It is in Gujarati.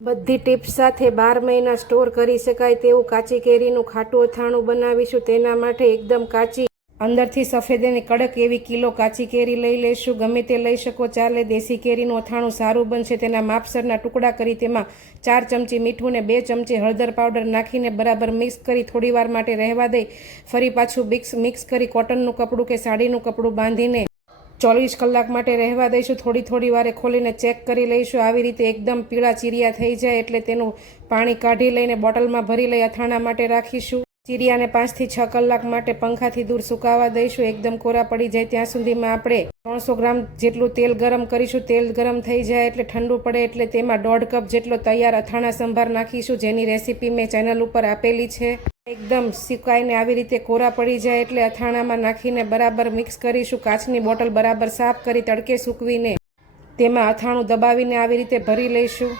બધી ટિપ્સ સાથે 12 મહિના સ્ટોર કરી શકાય તેવું કાચી કેરીનું ખાટું અથાણું બનાવીશું। તેના માટે એકદમ કાચી, અંદરથી સફેદ અને કડક એવી કિલો કાચી કેરી લઈ લઈશું। ગમે તે લઈ શકો ચાલે। દેશી કેરીનું અથાણું સારું બનશે। તેના માપસરના ટુકડા કરી તેમાં 4 ચમચી મીઠું ને 2 ચમચી હળદર પાવડર નાખીને બરાબર મિક્સ કરી થોડીવાર માટે રહેવા દઈ ફરી પાછું મિક્સ કરી કોટનનું કપડું કે સાડીનું કપડું બાંધીને 24 કલાક માટે રહેવા દઈશું। થોડી વારે ખોલીને ચેક કરી લઈશું। આવી રીતે એકદમ પીળા ચીરિયા થઈ જાય એટલે તેનું પાણી કાઢી લઈને બોટલમાં ભરી લઈ અથાણા માટે રાખીશું। ચીરિયાને 5 થી 6 કલાક માટે પંખાથી દૂર સુકાવા દઈશું। એકદમ કોરા પડી જાય ત્યાં સુધીમાં આપણે 300 ગ્રામ જેટલું તેલ ગરમ કરીશું। તેલ ગરમ થઈ જાય એટલે ઠંડુ પડે એટલે તેમાં 1.5 કપ જેટલો તૈયાર અથાણા સંભાર નાખીશું, જેની રેસીપી મેં ચેનલ ઉપર આપેલી છે। એકદમ સુકાઈને આવી રીતે કોરા પડી જાય એટલે અથાણામાં નાખીને બરાબર મિક્સ કરીશું। કાચની બોટલ બરાબર સાફ કરી તડકે સૂકવીને તેમાં અથાણું દબાવીને આવી રીતે ભરી લઈશું।